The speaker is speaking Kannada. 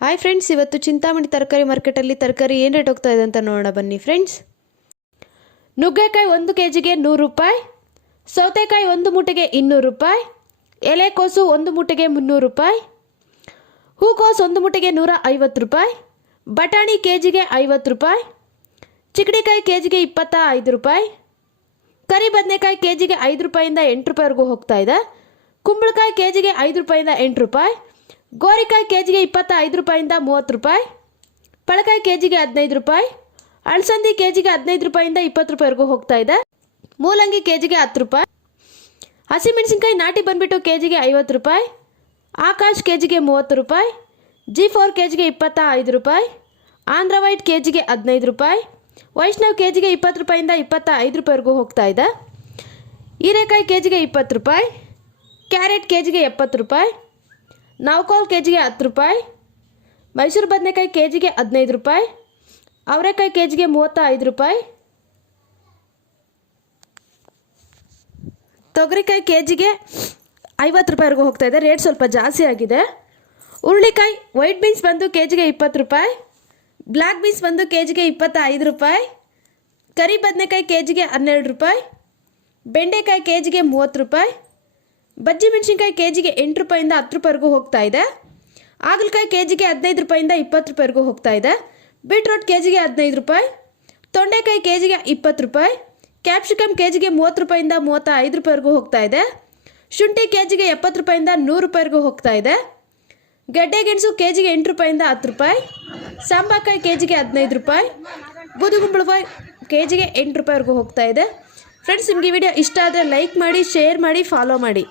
ಹಾಯ್ ಫ್ರೆಂಡ್ಸ್, ಇವತ್ತು ಚಿಂತಾಮಣಿ ತರಕಾರಿ ಮಾರ್ಕೆಟಲ್ಲಿ ತರಕಾರಿ ಏನು ರೇಟ್ ಹೋಗ್ತಾ ಇದೆ ಅಂತ ನೋಡೋಣ ಬನ್ನಿ ಫ್ರೆಂಡ್ಸ್. ನುಗ್ಗೆಕಾಯಿ 1 kgಗೆ 100 ರೂಪಾಯಿ, ಸೌತೆಕಾಯಿ 1 ಮೂಟೆಗೆ 200 ರೂಪಾಯಿ, ಎಲೆಕೋಸು 1 ಮೂಟೆಗೆ 300 ರೂಪಾಯಿ, ಹೂಕೋಸು 1 ಮೂಟೆಗೆ 150 ರೂಪಾಯಿ, ಬಟಾಣಿ kgಗೆ 50 ರೂಪಾಯಿ, ಚಿಕ್ಕಡಿಕಾಯಿ kgಗೆ 25 ರೂಪಾಯಿ, ಕರಿ ಬದನೆಕಾಯಿ kgಗೆ 5 ರೂಪಾಯಿಂದ 8 ರೂಪಾಯಿವರೆಗೂ ಹೋಗ್ತಾ ಇದೆ. ಕುಂಬಳಕಾಯಿ kgಗೆ 5 ರೂಪಾಯಿಂದ 8 ರೂಪಾಯಿ, ಗೋರಿಕಾಯಿ kgಗೆ 25 ರೂಪಾಯಿಂದ 30 ರೂಪಾಯಿ, ಪಳಕಾಯಿ kgಗೆ 15 ರೂಪಾಯಿ, ಅಳಸಂದಿ kgಗೆ 15 ರೂಪಾಯಿಂದ 20 ರೂಪಾಯಿವರೆಗೂ ಹೋಗ್ತಾ ಇದೆ. ಮೂಲಂಗಿ kgಗೆ 10 ರೂಪಾಯಿ, ಹಸಿಮೆಣಸಿನಕಾಯಿ ನಾಟಿ ಬಂದ್ಬಿಟ್ಟು kgಗೆ 50 ರೂಪಾಯಿ, ಆಕಾಶ್ kgಗೆ 30 ರೂಪಾಯಿ, G4 kgಗೆ 25 ರೂಪಾಯಿ, ಆಂಧ್ರ ವೈಟ್ kgಗೆ 15 ರೂಪಾಯಿ, ವೈಷ್ಣವ್ kgಗೆ 20 ರೂಪಾಯಿಂದ 25 ರೂಪಾಯಿವರೆಗೂ ಹೋಗ್ತಾ ಇದೆ. ಹೀರೆಕಾಯಿ kgಗೆ 20 ರೂಪಾಯಿ, ಕ್ಯಾರೆಟ್ kgಗೆ 70 ರೂಪಾಯಿ, ನಾವ್ಕೋಲ್ kgಗೆ 10 ರೂಪಾಯಿ, ಮೈಸೂರು ಬದನೆಕಾಯಿ kgಗೆ 15 ರೂಪಾಯಿ, ಅವರೆಕಾಯಿ kgಗೆ 35 ರೂಪಾಯಿ, ತೊಗರಿಕಾಯಿ kgಗೆ 50 ರೂಪಾಯಿವರೆಗೂ ಹೋಗ್ತಾ ಇದೆ. ರೇಟ್ ಸ್ವಲ್ಪ ಜಾಸ್ತಿ ಆಗಿದೆ. ಹುರುಳಿಕಾಯಿ ವೈಟ್ ಬೀನ್ಸ್ ಬಂದು kgಗೆ 20 ರೂಪಾಯಿ, ಬ್ಲ್ಯಾಕ್ ಬೀನ್ಸ್ ಬಂದು kgಗೆ 25 ರೂಪಾಯಿ, ಕರಿ ಬದನೆಕಾಯಿ kgಗೆ 12 ರೂಪಾಯಿ, ಬೆಂಡೆಕಾಯಿ kgಗೆ 30 ರೂಪಾಯಿ, ಬಜ್ಜಿ ಮೆಣಸಿನ್ಕಾಯಿ kgಗೆ 8 ರೂಪಾಯಿಂದ 10 ರೂಪಾಯಿವರೆಗೂ ಹೋಗ್ತಾ ಇದೆ. ಹಾಗಲಕಾಯಿ kgಗೆ 15 ರೂಪಾಯಿಂದ 20 ರೂಪಾಯಿವರೆಗೂ ಹೋಗ್ತಾ ಇದೆ. ಬೀಟ್ರೋಟ್ kgಗೆ 15 ರೂಪಾಯಿ, ತೊಂಡೆಕಾಯಿ kgಗೆ 20 ರೂಪಾಯಿ, ಕ್ಯಾಪ್ಸಿಕಮ್ kgಗೆ 30 ರೂಪಾಯಿಂದ 35 ರೂಪಾಯಿವರೆಗೂ ಹೋಗ್ತಾ ಇದೆ. ಶುಂಠಿ kgಗೆ 70 ರೂಪಾಯಿಂದ 100 ರೂಪಾಯಿವರೆಗೂ ಹೋಗ್ತಾ ಇದೆ. ಗೆಡ್ಡೆ ಗೆಣಸು kgಗೆ 8 ರೂಪಾಯಿಂದ 10 ರೂಪಾಯಿ, ಸಾಂಬಾಕಾಯಿ kgಗೆ 15 ರೂಪಾಯಿ, ಬೂದುಗುಂಬಳಕಾಯಿ kgಗೆ 8 ರೂಪಾಯಿವರೆಗೂ ಹೋಗ್ತಾ ಇದೆ. ಫ್ರೆಂಡ್ಸ್, ನಿಮಗೆ ಈ ವಿಡಿಯೋ ಇಷ್ಟ ಆದರೆ ಲೈಕ್ ಮಾಡಿ, ಶೇರ್ ಮಾಡಿ, ಫಾಲೋ ಮಾಡಿ.